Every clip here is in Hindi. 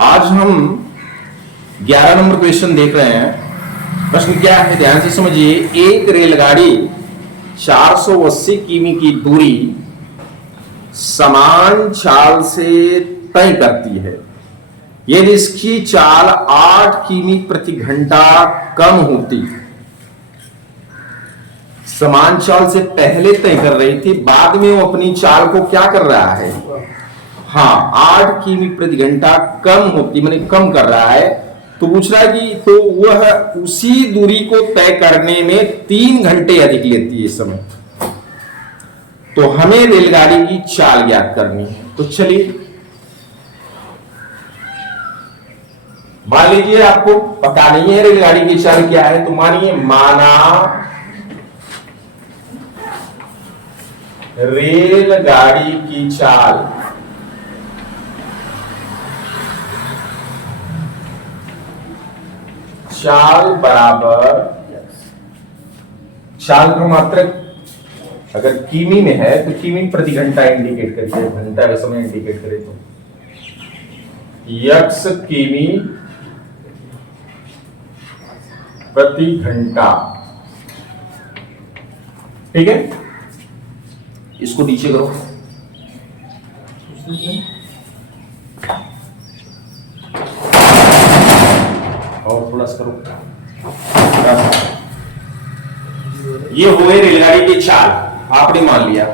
आज हम 11 नंबर क्वेश्चन देख रहे हैं। प्रश्न क्या है, ध्यान से समझिए। एक रेलगाड़ी 480 किमी की दूरी समान चाल से तय करती है। यदि इसकी चाल 8 किमी प्रति घंटा कम होती, समान चाल से पहले तय कर रही थी, बाद में वो अपनी चाल को क्या कर रहा है, हाँ 8 किमी प्रति घंटा कम होती, माने कम कर रहा है, तो पूछ रहा है कि तो वह उसी दूरी को तय करने में 3 घंटे अधिक लेती है समय। तो हमें रेलगाड़ी की चाल ज्ञात करनी है। तो चलिए, मान लीजिए आपको पता नहीं है रेलगाड़ी की चाल क्या है, तो मानिए माना रेलगाड़ी की चाल बराबर, चाल का मात्रक अगर किमी में है तो किमी प्रति घंटा इंडिकेट करके, घंटा का समय इंडिकेट करे तो यक्स किमी प्रति घंटा। ठीक है, इसको नीचे करो और थोड़ा सा करो। ये हुए रेलगाड़ी की चाल, आपने मान लिया।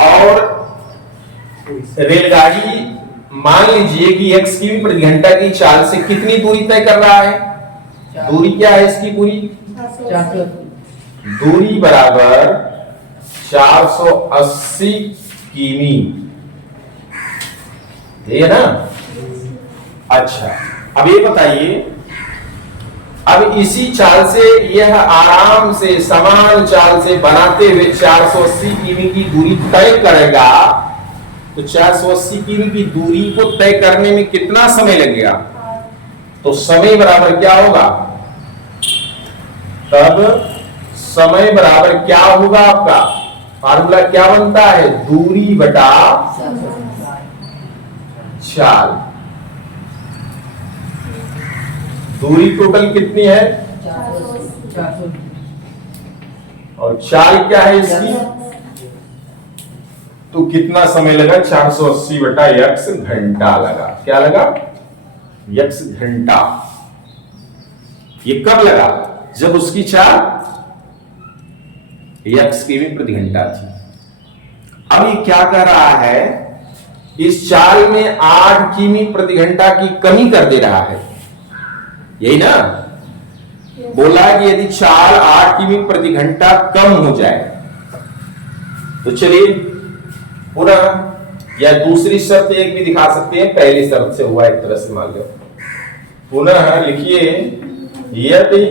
और रेलगाड़ी मान लीजिए कि x किमी प्रति घंटा की चाल से कितनी दूरी तय कर रहा है। दूरी क्या है इसकी पूरी, दूरी बराबर 480 किमी, ये ना। अच्छा, अब ये बताइए, अब इसी चाल से यह आराम से समान चाल से बनाते हुए 480 किमी की दूरी तय करेगा, तो 480 किमी की दूरी को तय करने में कितना समय लगेगा, तो समय बराबर क्या होगा, तब समय बराबर क्या होगा, आपका फार्मूला क्या बनता है, दूरी बटा चाल। दूरी टोटल कितनी है, 400, और चाल क्या है इसकी, तो कितना समय लगा, 480 बटा यक्स घंटा लगा। क्या लगा, यक्स घंटा। ये कब लगा, जब उसकी चाल यक्स किमी प्रति घंटा थी। अब ये क्या कर रहा है, इस चाल में 8 किमी प्रति घंटा की कमी कर दे रहा है, यही ना। बोला कि यदि चाल 8 किमी प्रति घंटा कम हो जाए, तो चलिए पुनः, या दूसरी शर्त एक भी दिखा सकते हैं, पहली शर्त से हुआ एक तरह से मान लो। पुनः लिखिए, यदि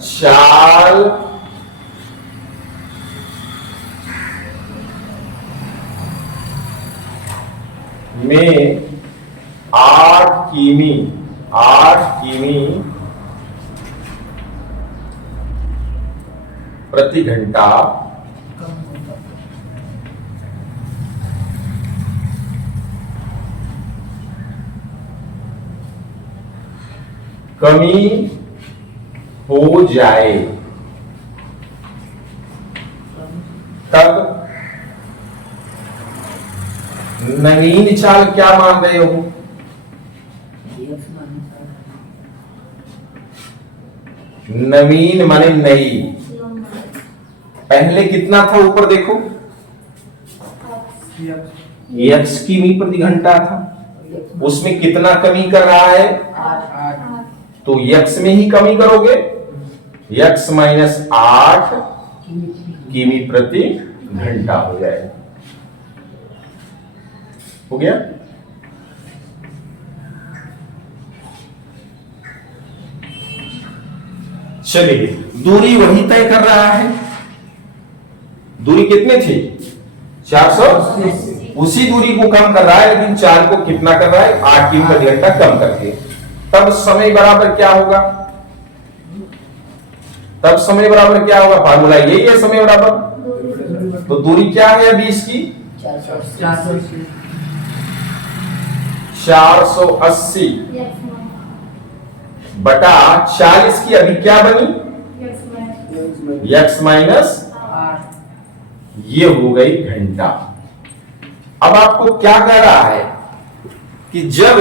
चाल में 8 किमी प्रति घंटा कमी हो जाए, तब नवीन चाल क्या मान रहे हो, नवीन माने नई। पहले कितना था, ऊपर देखो, यक्स किमी प्रति घंटा था, उसमें कितना कमी कर रहा है, 8। तो यक्स में ही कमी करोगे, यक्स माइनस 8 किमी प्रति घंटा हो जाएगा। हो गया। चलिए, दूरी वही तय कर रहा है, दूरी कितनी थी, 480, उसी दूरी को कम कर रहा है, लेकिन चाल को कितना कर रहा है, 8 किमी प्रति घंटा कम करके। तब समय बराबर क्या होगा, तब समय बराबर क्या होगा, फार्मूला यही है, समय बराबर, तो दूरी क्या है अभी इसकी, 480। 480 बटा 40 की अभी क्या बनी, x माइनस, ये हो गई घंटा। अब आपको क्या कह रहा है कि जब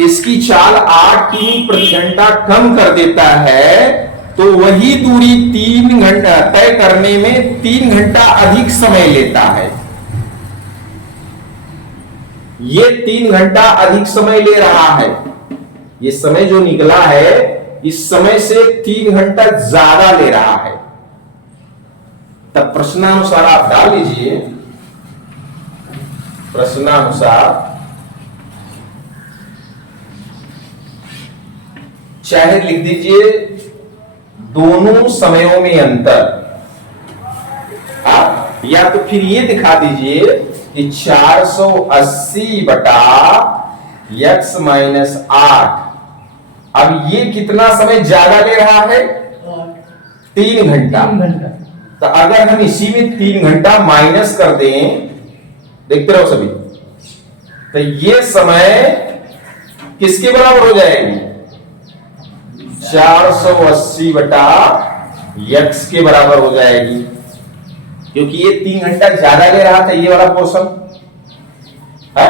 इसकी चाल 8 किमी प्रति घंटा कम कर देता है तो वही दूरी 3 घंटा तय करने में 3 घंटा अधिक समय लेता है। ये 3 घंटा अधिक समय ले रहा है। ये समय जो निकला है इस समय से 3 घंटा ज्यादा ले रहा है। तब प्रश्नानुसार आप डाल लीजिए, प्रश्नानुसार चाहे लिख दीजिए दोनों समयों में अंतर, या तो फिर ये दिखा दीजिए कि 480 बटा x माइनस 8, अब ये कितना समय ज्यादा ले रहा है, 3 घंटा। तो अगर हम इसी में 3 घंटा माइनस कर दें, देखते रहो सभी, तो ये समय किसके बराबर हो जाएगी, 480 बटा x के बराबर हो जाएगी, क्योंकि ये 3 घंटा ज्यादा ले रहा था ये वाला पोर्शन है।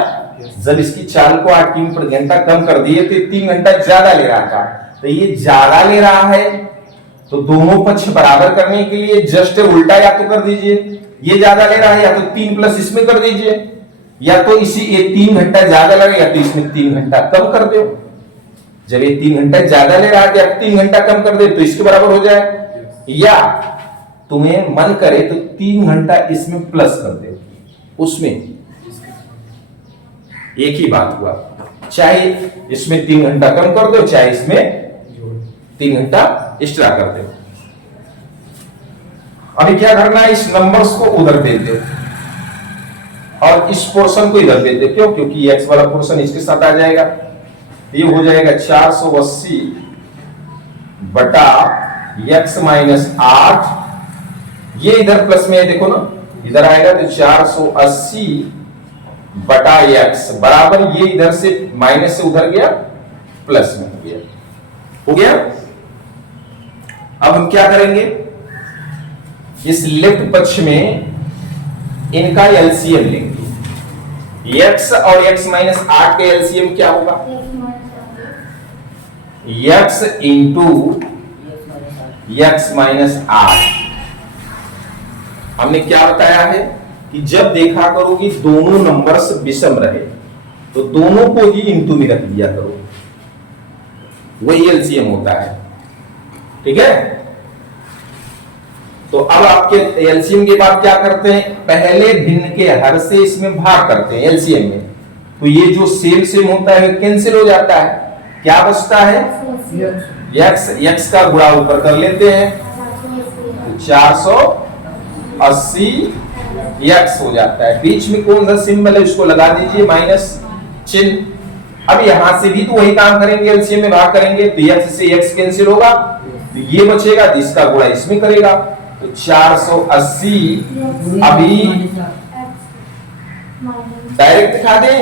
जब इसकी चाल को 8 किमी प्रति घंटा कम कर दिए तो 3 घंटा ज्यादा ले रहा था, तो ये ज्यादा ले रहा है तो दोनों पक्ष बराबर करने के लिए जस्ट उल्टा या तो कर दीजिए, ये ज्यादा ले रहा है या तो 3 प्लस इसमें कर दीजिए, या तो इसी ये 3 घंटा ज्यादा लगे या तो इसमें 3 घंटा कम कर दो। जब ये 3 घंटा ज्यादा ले रहा है तो 3 घंटा कम कर दे तो इसके बराबर हो जाए, या तुम्हें मन करे तो 3 घंटा इसमें प्लस कर दे, उसमें एक ही बात हुआ। चाहे इसमें 3 घंटा कम कर दो, चाहे इसमें 3 घंटा एक्स्ट्रा कर दो। अभी क्या करना है, इस नंबर्स को उधर दे दो और इस पोर्शन को इधर दे दो। क्यों? क्योंकि x वाला पोर्शन इसके साथ आ जाएगा। ये हो जाएगा 480 बटा x माइनस 8, ये इधर प्लस में है, देखो ना इधर आएगा तो 480 बटा x बराबर, ये इधर से माइनस से उधर गया प्लस में हो गया, हो गया। अब हम क्या करेंगे, इस लेफ्ट पक्ष में इनका एलसीएम लेंगे। x और x माइनस 8 के एलसीएम क्या होगा, x इंटू x माइनस 8। हमने क्या बताया है कि जब देखा करो कि दोनों नंबर्स विषम रहे तो दोनों को ही इंटू में रख दिया करो, वही एलसीएम होता है, ठीक है। तो अब आपके एलसीएम के बाद क्या करते हैं, पहले भिन्न के हर से इसमें भाग करते हैं एलसीएम में, तो ये जो सेम सेम होता है कैंसिल हो जाता है, क्या बचता है, x का गुणा ऊपर कर लेते हैं, 480 x हो जाता है। बीच में कौन सा सिंबल है उसको लगा दीजिए, माइनस चिन्ह। अब यहां से भी तो वही काम करेंगे, एलसीएम में भाग करेंगे तो x से x कैंसिल होगा, तो ये बचेगा, तो इसका गुणा इसमें करेगा, तो 480 अभी डायरेक्ट दिखा दें,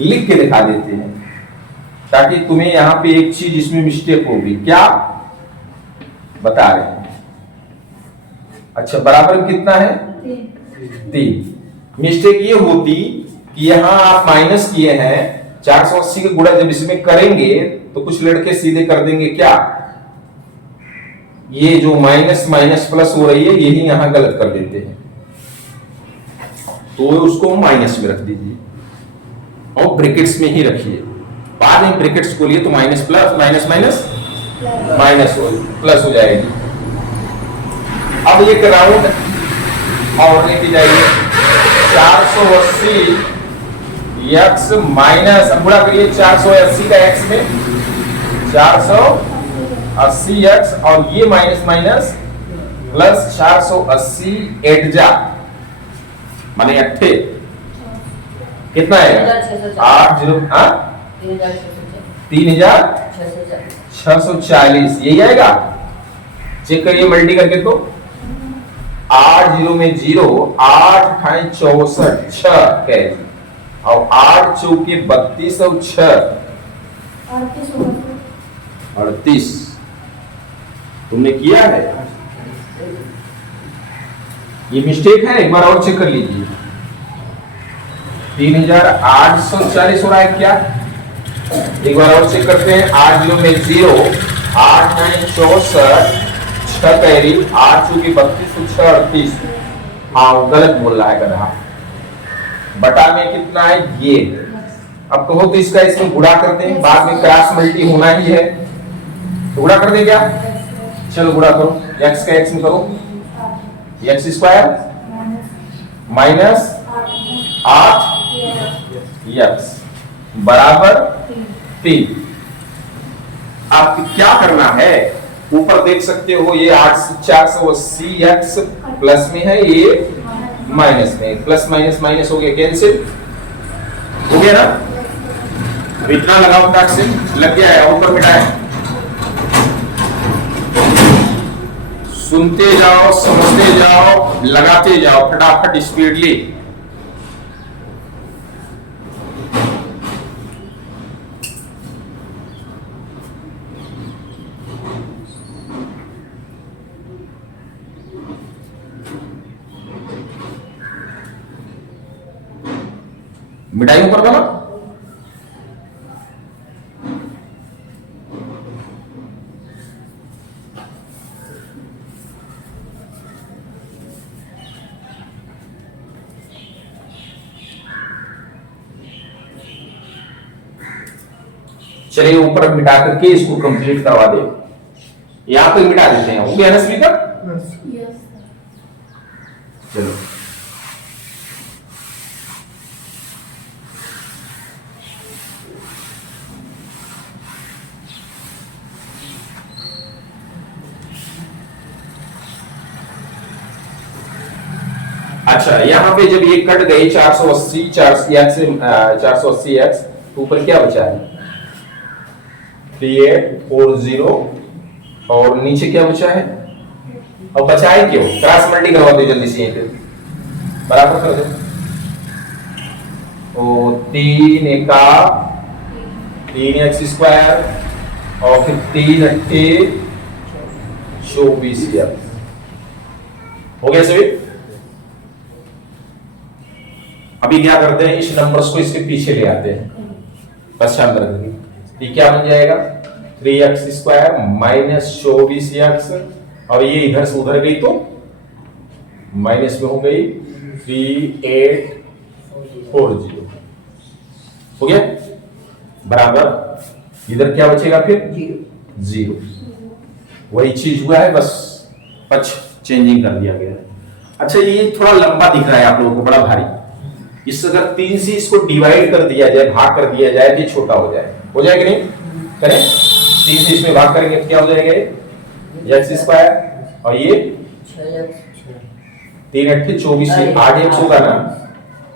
लिख के दिखा देते हैं ताकि तुम्हें यहां पे एक चीज इसमें मिस्टेक होगी। क्या बता रहे हैं, अच्छा बराबर कितना है, 3। मिस्टेक ये होती कि यहां आप माइनस किए हैं, 480 के गुणा जब इसमें करेंगे तो कुछ लड़के सीधे कर देंगे क्या, ये जो माइनस माइनस प्लस हो रही है यही यहां गलत कर देते हैं, तो उसको माइनस में रख दीजिए और ब्रैकेट्स में ही रखिए, बाद में ब्रैकेट्स खोलिए तो minus plus minus minus minus plus हो जाएगी। अब एक राउंड और लेके जाइए, 480 x माइनस, अब गुणा करिए 480 का x में, 480 x और ये माइनस माइनस प्लस 480 8 जा माने 8, कितना है 80 3640, यही आएगा। चेक करिए मल्टी करके, तो 8 0 में 0, 8 × 64 6 कैरी और 8 चौके 32 और 6 38। तुमने किया है? ये मिस्टेक है, एक बार और चेक कर लीजिए। 3840 हो रहा है क्या? एक बार और चेक करते हैं। 8 0 में 0, 8 9 64, 6 कैरी, 8 चौके 32 और 6 38। हाँ गलत बोल रहा है गधा। बटा में कितना है ये? अब कहो तो इसका इसमें गुणा कर दें, बाद में क्रॉस मल्टी होना ही है तो गुणा कर दें क्या? चलो गुणा करो, x का x में करो, x स्क्वायर माइनस 8x बराबर 3। अब क्या करना है? ऊपर देख सकते हो ये 480x प्लस में है, ये माइनस में, प्लस माइनस माइनस हो गया, कैंसिल हो गया ना। इतना लगाओ फटाक से, लग गया है, ऊपर मिटाए। सुनते जाओ, समझते जाओ, लगाते जाओ फटाफट स्पीडली। मिटाई ऊपर वाला। चलिए ऊपर मिटा करके इसको कंप्लीट करवा दे। यहां पे मिटा देते हैं, हो गया ना स्पीकर? चलो अच्छा, यहां पे जब ये कट गई 480 480x तो ऊपर क्या बचा है? 3840 और नीचे क्या बचा है? अब बचा है क्यों? क्रॉस मल्टी करवा दो जल्दी से, यहीं पे बराबर कर दो। तो 3 एका 3x स्क्वायर और फिर 3 अट्ठे 24x हो गया सभी। अभी क्या करते हैं, इस नंबर्स को इसके पीछे ले आते हैं, बस शाम रखेंगे। ये क्या बन जाएगा? 3x स्क्वायर माइनस 24x, और ये इधर से उधर गई तो माइनस में हो गई 3840 हो गया बराबर। इधर क्या बचेगा फिर? 0। वही चीज हुआ है, बस पक्ष चेंजिंग कर दिया गया है। अच्छा ये थोड़ा लंबा दिख रहा है आप लोगों को, बड़ा भारी। इससे अगर 3 से इसको डिवाइड कर दिया जाए, भाग कर दिया जाए तो ये छोटा हो जाए, हो जाएगा नहीं? करें 3 से इसमें भाग करेंगे तो क्या हो जाएगा? x स्क्वायर और ये 3 अट्ठे 24 से 8x होगा ना,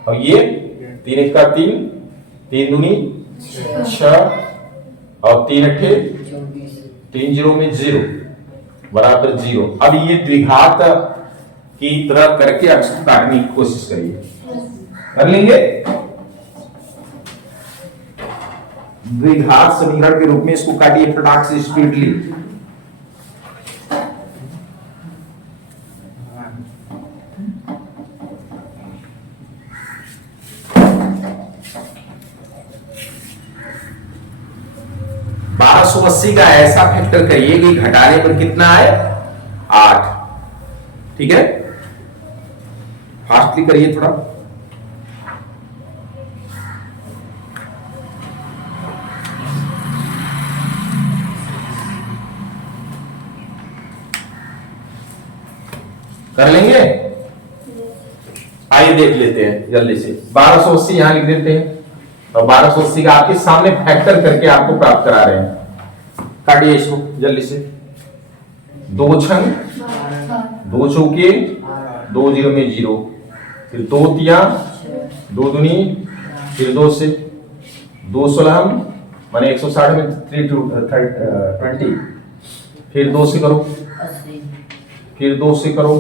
और ये 3 1 का 3, 3 दूनी 6 और 3 अट्ठे 3 0 में 0 बराबर 0। अब ये द्विघात की तरह करके अब इसको काटने की कोशिश करिए, कर लेंगे। द्विघात समीकरण के रूप में इसको काटिए फटाक से स्पीडली। का ऐसा फैक्टर करिए कि घटाने पर कितना आए? 8। ठीक है, फास्टली करिए थोड़ा। कर लेंगे? आइए देख लेते हैं जल्दी से। 1280 यहां लिख देते हैं, और 1280 का आपके सामने फैक्टर करके आपको प्राप्त करा रहे हैं। काटिए इसको जल्दी से। 2 छंग 2 चौके 2 0 में 0, फिर 2 तिया 2 दुनी, फिर 2 से 2 16 माने 160 में 3 2 20, फिर 2 से करो, फिर 2 से करो,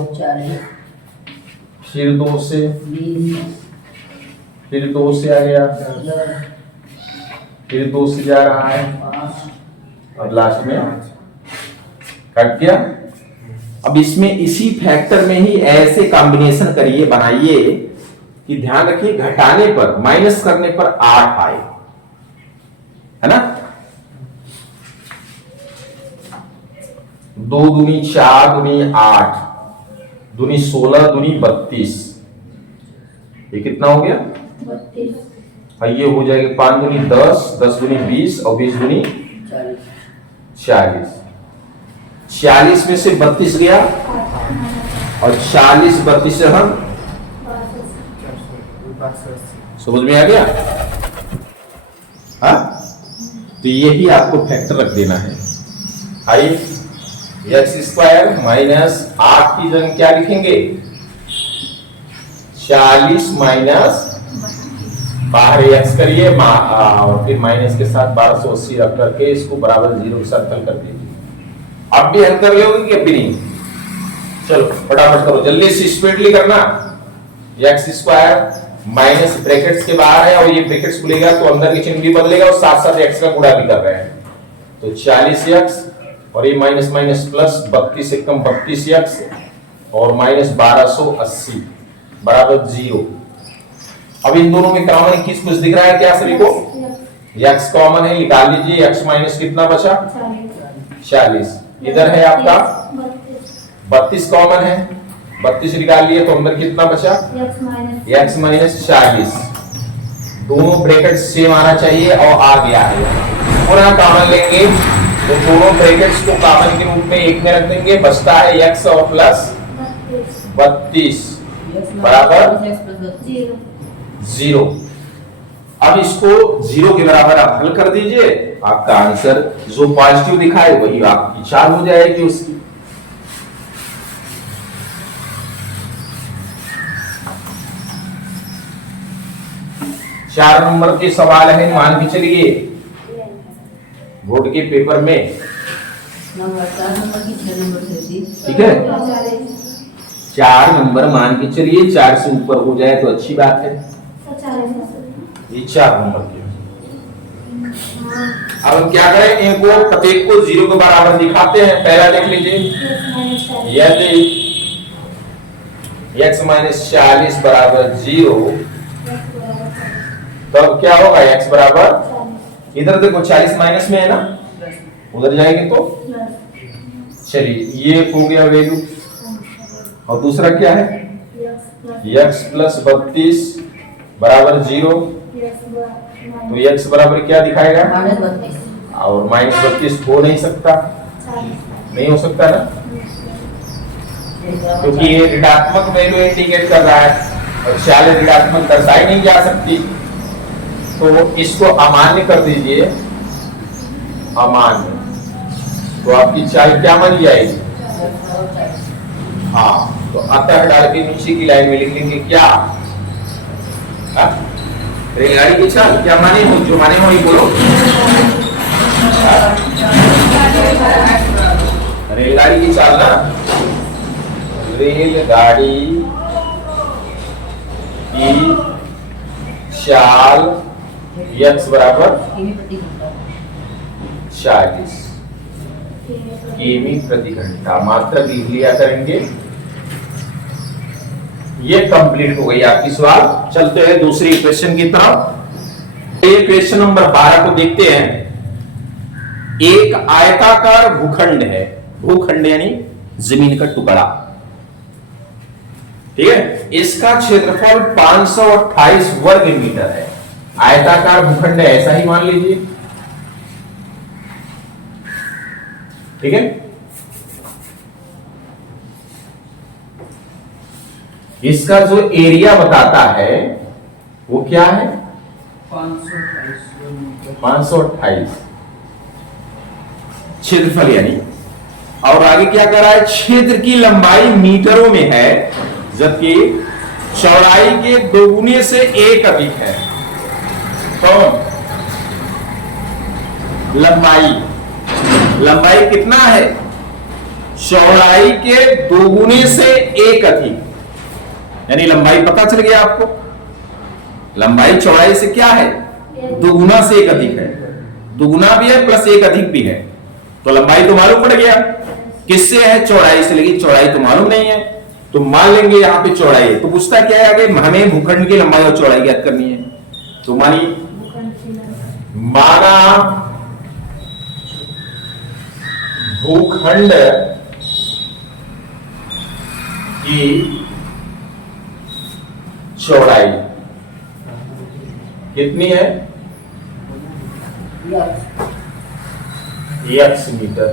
फिर 2 से, फिर 2 से आ गया, फिर 2 से जा रहा है, अब लास्ट में कट गया। अब इसमें इसी फैक्टर में ही ऐसे कॉम्बिनेशन करिए, बनाइए कि ध्यान रखिए घटाने पर, माइनस करने पर 8 आए, है ना। 2 दूनी 4, दूनी 8, दूनी 16, दूनी 32, ये कितना हो गया 32। और ये हो जाएगा 5 दूनी 10, 10 दूनी 20 और 20 दूनी 40। 40 में से 32 गया और 40 32 से हम समझ में आ गया। हाँ, तो यही आपको फैक्टर रख देना है। आइए एक्स स्क्वायर माइनस 8 की जगह क्या लिखेंगे 40 माइनस बाहर एक्स करिए और फिर माइनस के साथ 1280 रख करके इसको बराबर 0 सर्कल कर दीजिए। अब भी हल कर लोगे कि अभी नहीं? चलो फटाफट करो, जल्दी से स्पीडली करना। एक्स स्क्वायर माइनस ब्रैकेट्स के बाहर है और ये ब्रैकेट्स खुलेगा तो अंदर के चिन्ह भी बदलेगा और साथ साथ एक्स का गुणा भी कर रहे हैं, तो 40x और ये माइनस माइनस प्लस 32 एक कम 32x और माइनस 1280 बराबर 0। अब इन दोनों में कॉमन किस कुछ दिख रहा है क्या सभी को? x कॉमन है, निकाल लीजिए। x माइनस कितना बचा 40, इधर है आपका 32 कॉमन है, 32 निकाल लिए तो अंदर कितना बचा x माइनस 40। दोनों ब्रैकेट सेम आना चाहिए और आ गया है। पुनः कॉमन लेंगे तो दोनों ब्रैकेट्स को कॉमन के रूप में एक में रख देंगे, बचता है x और प्लस 32 बराबर 0। अब इसको 0 के बराबर आप हल कर दीजिए, आपका आंसर जो पॉजिटिव दिखाए वही आपकी चाल हो जाएगी उसकी। चार नंबर के सवाल है, मान के चलिए बोर्ड के पेपर में, ठीक है। 4 नंबर मान के चलिए, 4 से ऊपर हो जाए तो अच्छी बात है। ये 4 नंबर के। अब हम क्या करें, इनको प्रत्येक को 0 के बराबर दिखाते हैं। पहला देख लीजिए, यदि x माइनस 40 बराबर 0 तो अब क्या होगा x बराबर, इधर देखो 40 माइनस में है ना, उधर जाएंगे तो चलिए ये हो गया वैल्यू। और दूसरा क्या है x प्लस 32 बराबर 0, तो x बराबर क्या दिखाएगा और माइनस 32 हो नहीं सकता, नहीं हो सकता ना, क्योंकि ये ऋणात्मक वैल्यू इंडिकेट कर रहा है और 40 ऋणात्मक दर्शाई नहीं जा सकती, तो इसको अमान्य कर दीजिए, अमान्य, तो आपकी चाल क्या मानी जाएगी। हाँ, तो अतः डाल के नीचे की लाइन में लिख लेंगे क्या, रेलगाड़ी की चाल क्या माने हो, जो माने हो ही बोलो। रेलगाड़ी की चाल ना, रेलगाड़ी की चाल x बराबर 40 किमी प्रति घंटा, मात्रक लिख लिया करेंगे। ये कंप्लीट हो गई आपकी सवाल। चलते हैं दूसरी क्वेश्चन की तरफ। ये क्वेश्चन नंबर 12 को देखते हैं। एक आयताकार भूखंड है, भूखंड यानी जमीन का टुकड़ा, ठीक है। इसका क्षेत्रफल 528 वर्ग मीटर है। आयताकार भूखंड है ऐसा ही मान लीजिए, ठीक है। इसका जो एरिया बताता है वो क्या है 528 क्षेत्रफल यानी। और आगे क्या कर रहा है, क्षेत्र की लंबाई मीटरों में है जबकि चौड़ाई के दोगुने से 1 अधिक है। तो लंबाई कितना है, चौड़ाई के दोगुने से 1 अधिक, यानी लंबाई पता चल गया आपको। लंबाई चौड़ाई से क्या है, दुगुना से एक अधिक है, दुगुना भी है प्लस एक अधिक भी है। तो लंबाई तो मालूम पड़ गया किससे है, चौड़ाई से, लेकिन चौड़ाई तो मालूम नहीं है, तो मान लेंगे यहाँ पे चौड़ाई है। तो पूछता क्या है आगे, हमें भूखंड की लंबाई और चौड़ाई ज्ञात करनी है। तो मानिए माना भूखंड की चौड़ाई कितनी है, x मीटर,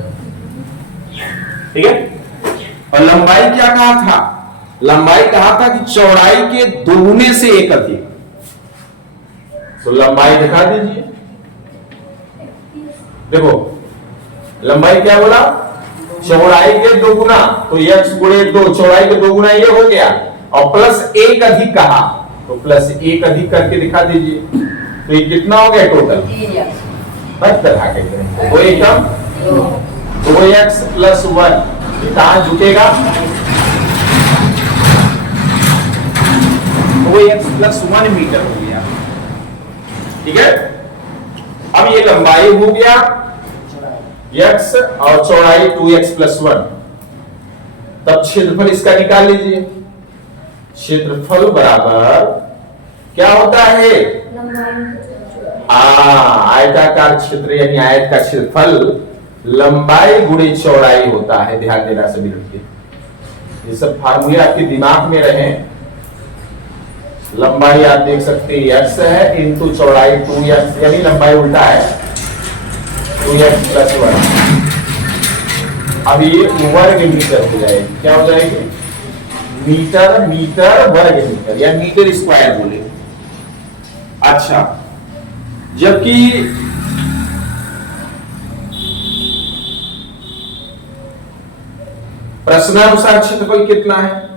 ठीक है। और लंबाई क्या कहा था, लंबाई कहा था कि चौड़ाई के दोगुने से एक अधिक। तो लंबाई दिखा दीजिए, देखो लंबाई क्या बोला, चौड़ाई के दोगुना, तो x गुणे 2, चौड़ाई के दोगुना ये हो गया, और प्लस एक अधिक कहा, तो प्लस एक अधिक करके दिखा दीजिए। तो ये कितना हो गया टोटल, बस तरह के वो एकदम 2x प्लस 1 कहां झुकेगा, 2x प्लस 1 मीटर हो गया, ठीक है। अब ये लंबाई हो गया x और चौड़ाई 2x प्लस 1। तब क्षेत्रफल इसका निकाल लीजिए, क्षेत्रफल बराबर क्या होता है, आयताकार क्षेत्र यानी आयत का क्षेत्रफल लंबाई गुणे चौड़ाई होता है। ध्यान देना सभी लोग, ये सब फार्मूले आपके दिमाग में रहे। लंबाई आप देख सकते हैं x है इंटू चौड़ाई 2x, यानी लंबाई उल्टा है 2x प्लस 1। अब ये वर्ग मीटर हो जाएगी, क्या हो जाएगी, मीटर, मीटर वर्ग मीटर या मीटर स्क्वायर बोले। अच्छा, जबकि प्रश्नानुसार क्षेत्रफल कितना है,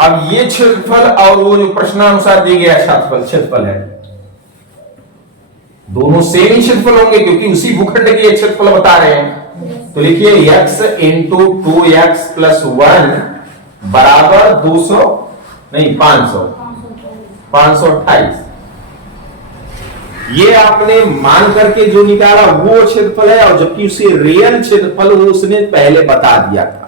अब ये क्षेत्रफल और वो जो प्रश्नानुसार दिया गया क्षेत्रफल है, दोनों सेम ही क्षेत्रफल होंगे क्योंकि उसी भूखंड के क्षेत्रफल बता रहे हैं। तो लिखिए x इंटू 2x प्लस 1 बराबर 200 नहीं 528। ये आपने मान करके जो निकाला वो क्षेत्रफल है, और जबकि उसे रियल क्षेत्रफल वो उसने पहले बता दिया था।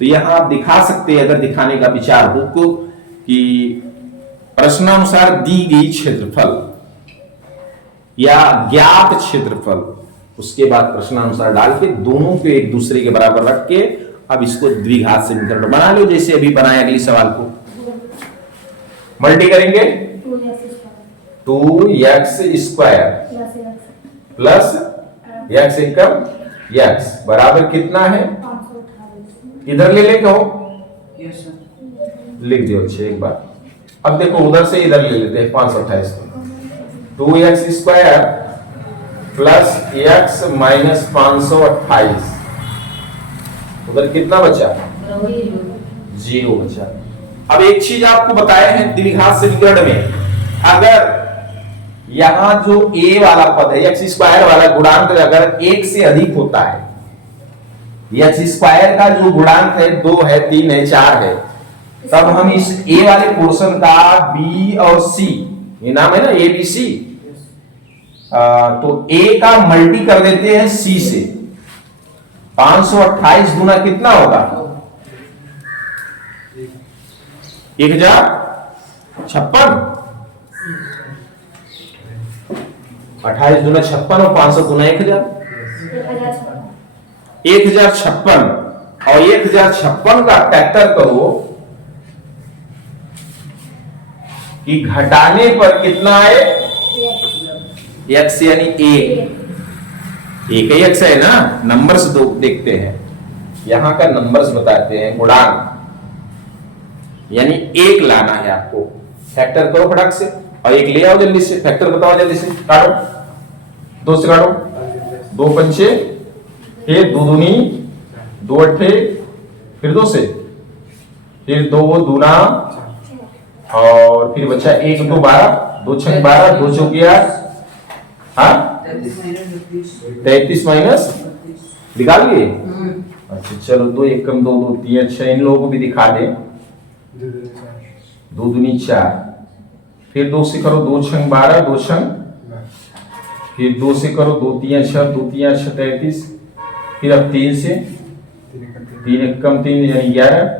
तो यहां आप दिखा सकते हैं, अगर दिखाने का विचार हो को, कि प्रश्नानुसार दी गई क्षेत्रफल या ज्ञात क्षेत्रफल, उसके बाद प्रश्नानुसार डाल के दोनों को एक दूसरे के बराबर रख के अब इसको द्विघात समीकरण बना लो, जैसे अभी बनाए अगले सवाल को। मल्टी करेंगे 2x स्क्वायर प्लस x एकम x बराबर कितना है, इधर ले ले कहो, लिख दियो अच्छे एक बार। अब देखो उधर से इधर ले लेते हैं 528 को, 2x square plus x minus 528, उधर कितना बचा, 0 बचा। अब एक चीज आपको बताए हैं द्विघात समीकरण में, अगर यहां जो a वाला पद है x स्क्वायर वाला गुणांक अगर 1 से अधिक होता है, x स्क्वायर का जो गुणांक है 2 है 3 है 4 है, तब हम इस a वाले पोर्शन का b और c, ये नाम है ना a b c, तो a का मल्टी कर देते हैं c से। 528 गुना कितना होगा, 1056, 28 गुना 56 और 500 गुना 1056, और 1056 का फैक्टर करो कि घटाने पर कितना आए, x यानी एक ही x है ना, नंबर्स दो देखते हैं, यहां का नंबर्स बताते हैं, गुणांक यानी 1 लाना है आपको, फैक्टर करो फटाक से, और 1 ले आओ जल्दी से, फैक्टर बताओ जल्दी से, काटो 2 से काटो, 2 पंचे, फिर 2 दूनी 2 अट्ठे, फिर 2 से फिर 2 दूना और फिर बचा 1 2 12, 2 6 12, 2 चौक 8, हाँ 33 माइनस निकाल लिए। अच्छा चलो 2 1 कम 2 2 3, अच्छा इन लोगों को भी दिखा दे। 2 दूनी 4, फिर 2 से करो 2 6 12, 2 6, फिर 2 से करो 2 3 6, 2 3 6 33, फिर अब 3 से 3 1 कम 3 यानी 11,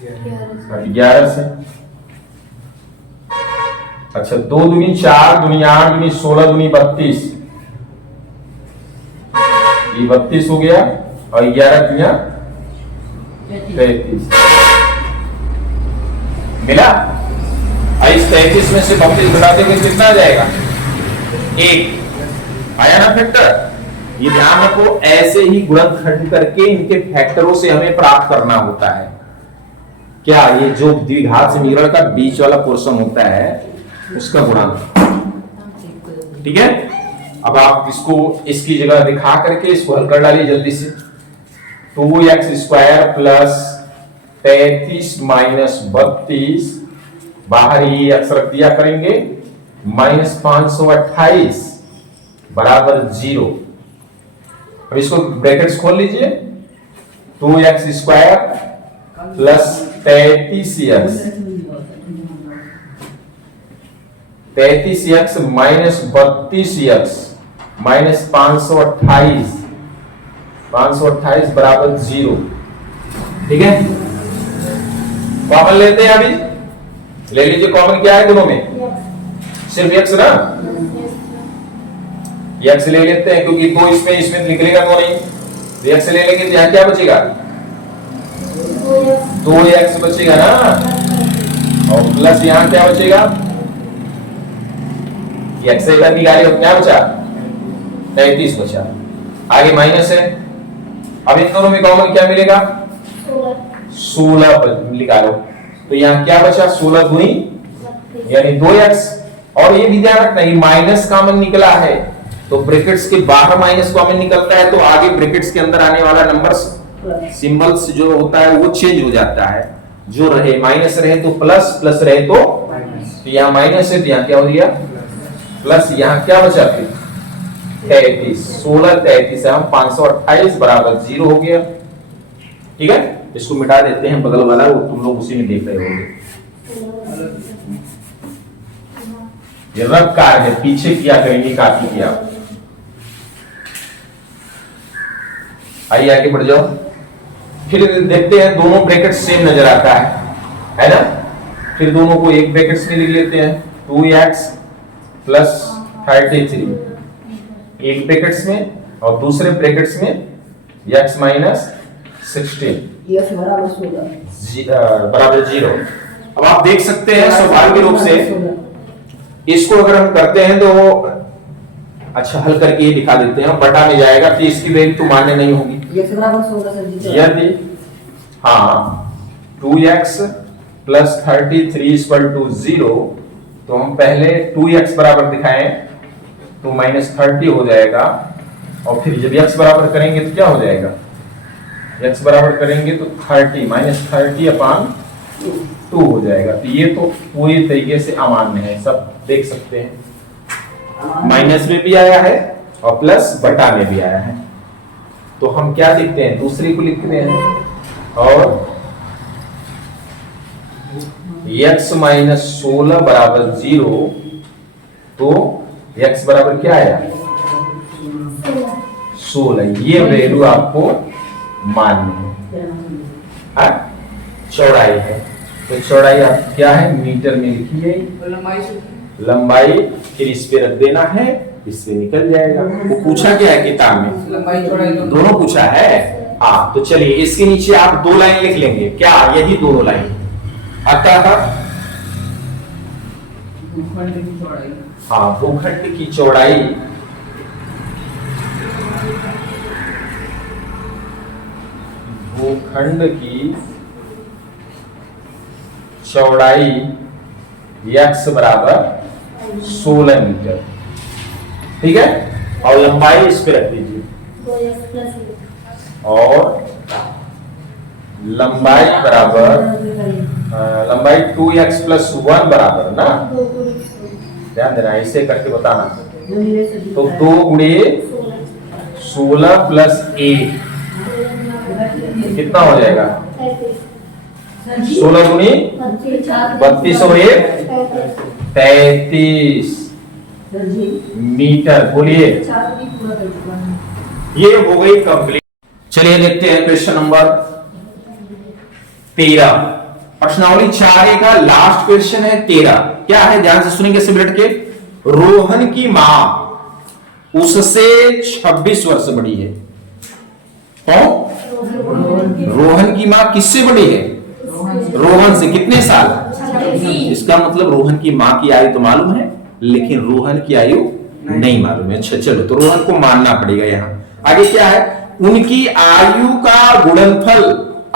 11 से अच्छा 2 दूनी 4, दूनी 8, दूनी 16, दूनी 32, ये 32 हो गया और 11 तिया 33 मिला। इस 33 में से 32 घटाते हुए कितना आ जाएगा? 1 आया ना फैक्टर। ये ध्यान रखो, ऐसे ही गुणनखंड करके इनके फैक्टरों से हमें प्राप्त करना होता है। क्या ये जो द्विघात समीकरण का बीच वाला पोर्शन होता है उसका गुणांक, ठीक है। अब आप इसको इसकी जगह दिखा करके इसको हल कर डालिए जल्दी से। 2x² प्लस 33 माइनस 32, बाहर ये x रख दिया करेंगे, माइनस 528 बराबर 0। अब इसको ब्रैकेट्स खोल लीजिए। 2x² plus 33x minus 32x minus 528 बराबर 0, ठीक है। कॉमन लेते हैं, अभी ले लीजिए। कॉमन क्या है दोनों में? सिर्फ x ना, x ले लेते हैं क्योंकि 2 इसमें निकलेगा 2 नहीं, तो x ले लेंगे तो यहां क्या बचेगा? 2x बचेगा ना, और प्लस यहां क्या बचेगा? x से इधर निकाले तो क्या बचा? 33 बचा। आगे माइनस है, अब इन दोनों में कॉमन क्या मिलेगा? 16 निकालो, तो यहाँ क्या बचा? 16 दूनी यानी 2x। और ये भी ध्यान रखना, ये माइनस कॉमन निकला है तो ब्रैकेट्स के बाहर माइनस कॉमन निकलता है, तो आगे ब्रैकेट्स के अंदर आने वाला नंबर सिंबल्स जो होता है वो चेंज हो जाता है। जो रहे माइनस रहे तो प्लस, प्लस रहे तो यहाँ माइनस है तो यहाँ क्या हो गया? प्लस। यहाँ क्या बचा? फिर 33, 16 33 है, 528 बराबर 0 हो गया, ठीक है। इसको मिटा देते हैं बगल वाला, वो तुम लोग उसी में देख रहे होंगे। ये रब कार है, पीछे किया करेंगे, काफी किया। आइए आगे बढ़ जाओ। फिर देखते हैं, दोनों ब्रैकेट सेम नजर आता है ना। फिर दोनों को एक ब्रैकेट्स में लिख लेते हैं। 2x प्लस 33 एक ब्रैकेट्स में, और दूसरे ब्रैकेट्स में x माइनस 16 बराबर 0। अब आप देख सकते हैं स्वाभाविक रूप से इसको अगर हम करते हैं तो अच्छा हल करके ये दिखा देते हैं, बटा में जाएगा तो इसकी वैल्यू तो मान्य नहीं होगी। यदि हाँ 2x प्लस 33 इक्वल टू 0, तो हम पहले 2x बराबर दिखाएं तो माइनस 30 हो जाएगा, और फिर जब x बराबर करेंगे तो क्या हो जाएगा? x बराबर करेंगे तो 30 माइनस 30 अपान 2 हो जाएगा। तो ये तो पूरी तरीके से अमान्य है, सब देख सकते हैं। माइनस में भी आया है और प्लस बटा में भी आया है। तो हम क्या लिखते हैं? दूसरे को लिखते हैं, और x माइनस 16 बराबर 0, तो x बराबर क्या आया? 16। ये वैल्यू आपको माननी है। चौड़ाई है, तो चौड़ाई आप क्या है? मीटर में लिखिए। लंबाई फिर इस पे रख देना है, इससे निकल जाएगा। वो पूछा क्या है किताब में? लंबाई चौड़ाई दोनों पूछा है। हाँ, तो चलिए इसके नीचे आप 2 लाइन लिख लेंगे। क्या? यही दोनों लाइन। अतः भूखंड की चौड़ाई, हाँ, भूखंड की चौड़ाई भूखंड की चौड़ाई x बराबर 16 मीटर, ठीक है। और लंबाई इस पे रख दीजिए, और लंबाई बराबर लंबाई 2x प्लस 1 बराबर ना, ध्यान देना, इसे करके बताना। तो 2 गुणे 16 प्लस 1 कितना हो जाएगा? 16 गुणी 32 और 1 33 मीटर। बोलिए, ये हो गई कंप्लीट। चलिए देखते हैं क्वेश्चन नंबर 13, प्रश्नावली 4A का लास्ट क्वेश्चन है 13। क्या है, ध्यान से सुनेंगे सब बैठ के। रोहन की मां उससे 26 वर्ष बड़ी है। कौन? रोहन की मां किससे बड़ी है? रोहन से। कितने साल? इसका मतलब रोहन की मां की आयु तो मालूम है, लेकिन रोहन की आयु नहीं मालूम है। अच्छा चलो, तो रोहन को मानना पड़ेगा। यहां आगे क्या है, उनकी आयु का गुणनफल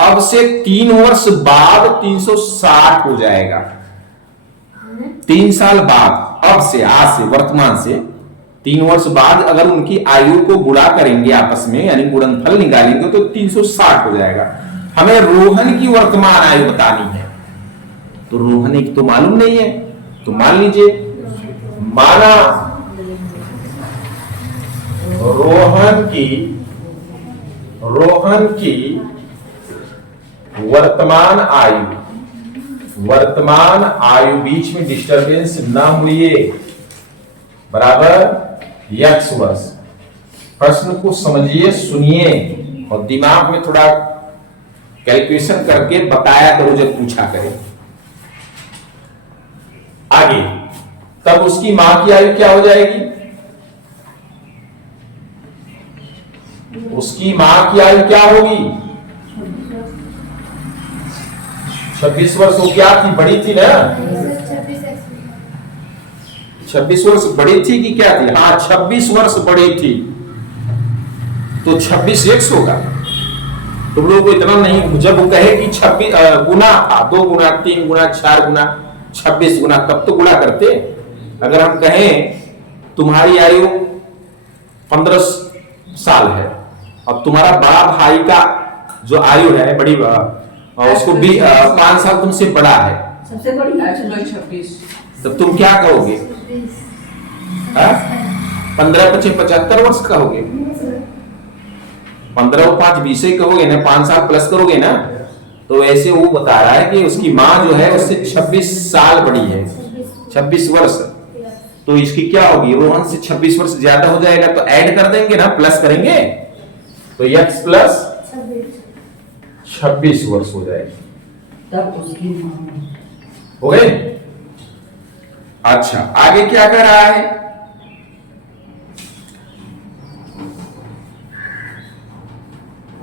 अब से 3 वर्ष बाद 360 हो जाएगा। 3 साल बाद, अब से, आज से, वर्तमान से 3 वर्ष बाद अगर उनकी आयु को गुणा करेंगे आपस में, यानी गुणनफल निकालेंगे, तो 360 हो जाएगा। हमें रोहन की वर्तमान आयु बतानी है, तो रोहन एक तो मालूम नहीं है, तो मान लीजिए, माना रोहन की वर्तमान आयु बीच में डिस्टरबेंस ना हुई बराबर x वर्ष। प्रश्न को समझिए, सुनिए और दिमाग में थोड़ा कैलकुलेशन करके बताया करो जब पूछा करे। आगे तब उसकी मां की आयु क्या हो जाएगी? उसकी मां की आयु क्या होगी? 26 वर्ष। वो क्या थी? बड़ी थी ना? 26 वर्ष बड़ी थी कि क्या थी? हाँ, 26 वर्ष बड़ी थी, तो 26x होगा। तुम लोगों को इतना नहीं, जब वो कहे कि 26 गुना था, 2 गुना 3 गुना 4 गुना 26 गुना, तब तो गुणा करते। अगर हम कहें तुम्हारी आयु 15 साल है, अब तुम्हारा बड़ा भाई का जो आयु है बड़ी, उसको भी 5 साल तुमसे बड़ा है, सबसे बड़ी 26, तब तुम क्या कहोगे? 15 25 75 वर्ष कहोगे? 15 और 5 20 कहोगे ना, 5 साल प्लस करोगे ना। तो ऐसे वो बता रहा है कि उसकी मां जो है उससे 26 साल बड़ी है, 26 वर्ष। तो इसकी क्या होगी? रोहन से 26 वर्ष ज्यादा हो जाएगा, तो ऐड कर देंगे ना, प्लस करेंगे, तो x प्लस 26 वर्ष हो जाएगी। तब उसकी हो गए? अच्छा, आगे क्या कर रहा है?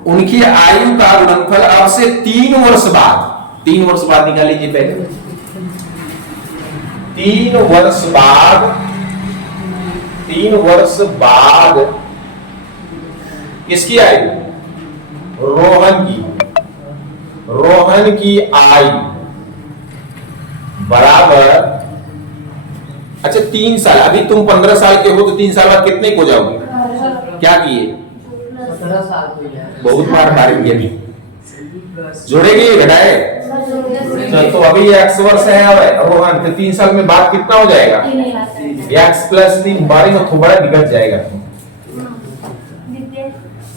उनकी आयु का गुणनफल अब से 3 वर्ष बाद, 3 वर्ष बाद निकाल लीजिए पहले। 3 वर्ष बाद किसकी आयु? रोहन की आयु बराबर, अच्छा 3 साल, अभी तुम 15 साल के हो, तो 3 साल बाद कितने को जाओगे? क्या किए? 17 साल हो गया। बहुत बार कार्य किया, जोड़ेंगे घटाए, तो अभी x वर्ष है रोहन, तो 3 साल में बाद कितना हो जाएगा? x प्लस 3, बारी में थोड़ा बिगड़ जाएगा।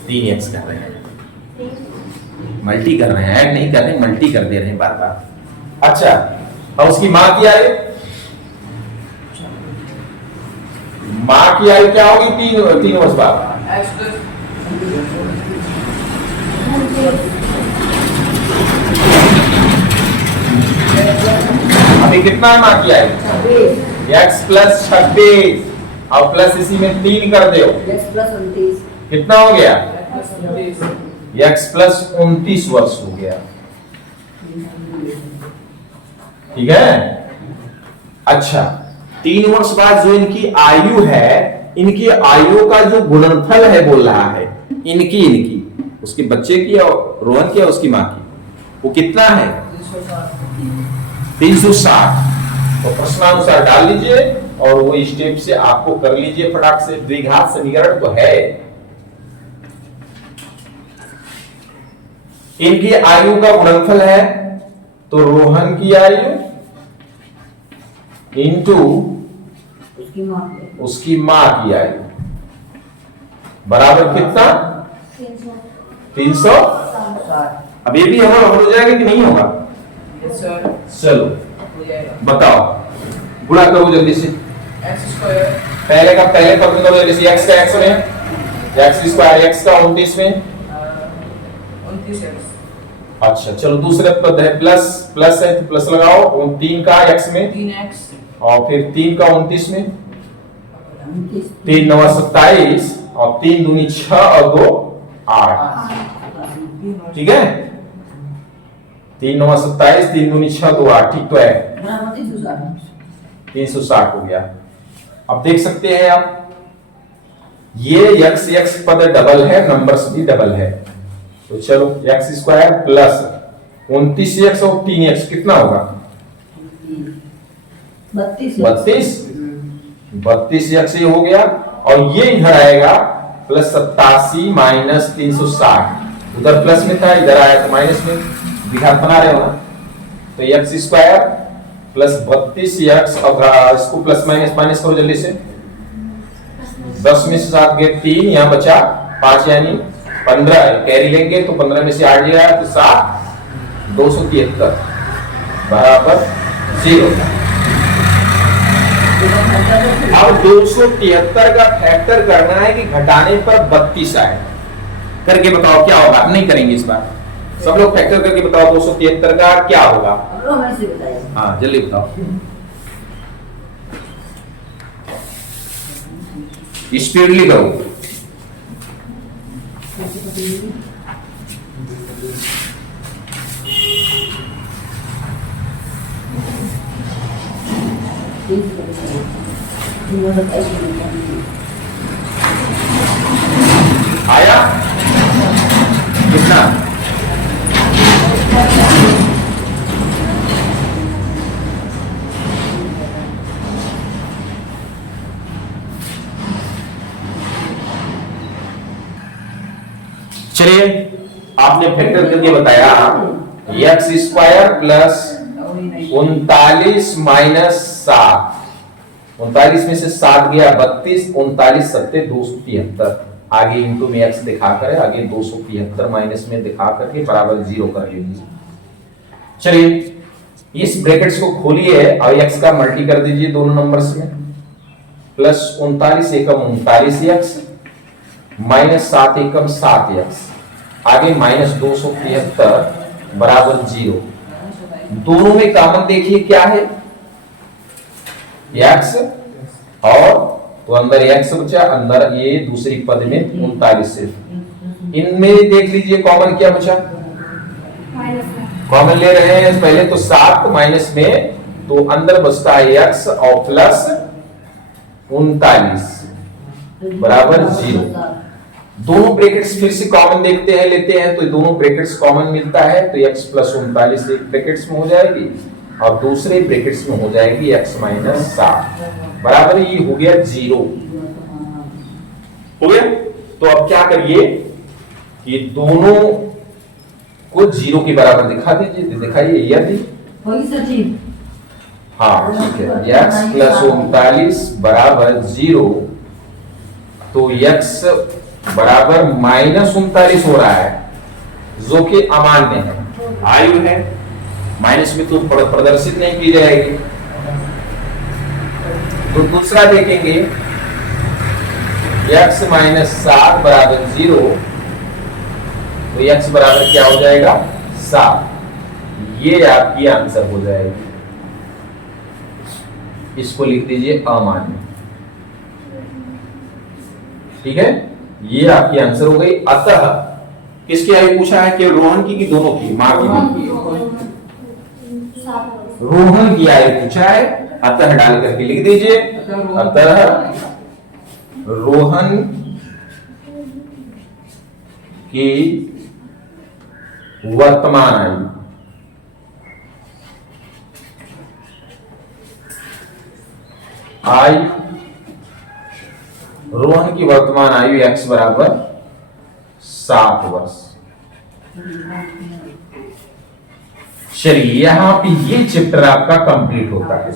3x कर रहे हैं, मल्टी कर रहे हैं, ऐड नहीं कर रहे, मल्टी कर दे रहे हैं बार बार। अच्छा, अब उसकी मां की आयु, क्या होगी? 3 वर्ष बाद। अभी कितना है मां की आयु? x प्लस 26, और प्लस इसी में 3 कर दो, x प्लस 29 कितना हो गया? x प्लस 29 वर्ष हो गया। ठीक है? अच्छा, 3 वर्ष बाद जो इनकी आयु है, इनकी आयु का जो गुणनफल है बोल रहा है, इनकी उसके बच्चे की और रोहन की और उसकी मां की, वो कितना है? 360। तो प्रश्नानुसार डाल लीजिए और वो स्टेप से आपको कर लीजिए फटाक से। द्विघात समीकरण तो है। इनकी आयु का गुणनफल है, तो रोहन की आयु इंटू उसकी मां की आयु बराबर कितना? 300। अब ये भी हमारा हो जाएगा कि नहीं होगा? चलो बताओ, गुणा करो जल्दी से। पहले का पहले पद में करो जल्दी से। x का x में, x स्क्वायर x का 29 में। अच्छा चलो, दूसरे पद है प्लस, प्लस है तो प्लस लगाओ। 3 का x में 3x और फिर 3 का 29 में। 3 9 27 और 3 दूनी 6 और 2 8। ठीक है, 3 9 27, 3 दूनी 6 2 8। ठीक तो है, 360 हो गया। अब देख सकते हैं आप, ये x पद डबल है, नंबर्स भी डबल है। तो चलो x स्क्वायर प्लस 29x और 3x कितना होगा? 32x ये हो गया। और ये इधर आएगा प्लस 87 माइनस 360। उधर प्लस में था, इधर आया तो माइनस में। दिखात बना रहे हो ना? तो x स्क्वायर प्लस 32x और इसको प्लस माइनस माइनस करो जल्दी से। 10 में से 7 गए 3, यहां बचा 5 यानी 15। कैरी लेंगे तो 15 में से 8 गया तो 7, 273 बराबर 0। अब 273 का फैक्टर करना है कि घटाने पर 32 आए। करके बताओ क्या होगा? नहीं करेंगे इस बार, सब लोग फैक्टर करके बताओ 273 का क्या होगा? हाँ जल्दी बताओ, स्पीडली करो। आया कितना? चलिए, आपने फैक्टर करके बताया x स्क्वायर प्लस 39 माइनस 7। 39 में से 7 गया 32, 39 सत्ते 273। आगे इंटू में x दिखाकर, आगे 273 माइनस में दिखा करके बराबर 0 कर लीजिए। चलिए, इस ब्रैकेट्स को खोलिए और x का मल्टी कर दीजिए दोनों नंबर्स में। प्लस 39 एकम 39x माइनस 7 एकम 7x, आगे माइनस 273 बराबर 0। दोनों में कॉमन देखिए क्या है? x और तो अंदर x बचा, अंदर ये दूसरी पद में 39 से। इनमें देख लीजिए कॉमन क्या बचा? कॉमन ले रहे हैं पहले तो 7 माइनस में, तो अंदर बचता है x और प्लस 39 बराबर 0। दोनों ब्रैकेट्स फिर से कॉमन देखते हैं, लेते हैं, तो दोनों ब्रैकेट्स कॉमन मिलता है तो x प्लस 39 एक ब्रैकेट्स में हो जाएगी और दूसरे ब्रैकेट्स में हो जाएगी x माइनस 7 बराबर ये हो गया 0। हो गया। तो अब क्या करिए, ये दोनों को 0 के बराबर दिखा दीजिए। दिखाइए, यदि हाँ ठीक है, x प्लस 39 बराबर 0, तो x बराबर माइनस 39 हो रहा है, जो कि अमान्य है, आयु है, माइनस में तो प्रदर्शित नहीं की जाएगी। तो दूसरा देखेंगे, x माइनस 7 बराबर 0, तो x बराबर क्या हो जाएगा? 7। ये आपकी आंसर हो जाएगी। इसको लिख दीजिए अमान्य। ठीक है, ये आपकी आंसर हो गई। अतः किसकी आयु पूछा है? केवल रोहन की दोनों की? मां की। रोहन की आयु पूछा है, अतः डाल करके लिख दीजिए। अतः रोहन की वर्तमान आयु रोहन की वर्तमान आयु x बराबर 7 वर्ष। चलिए यहाँ पे ये चैप्टर आपका कंप्लीट होता है।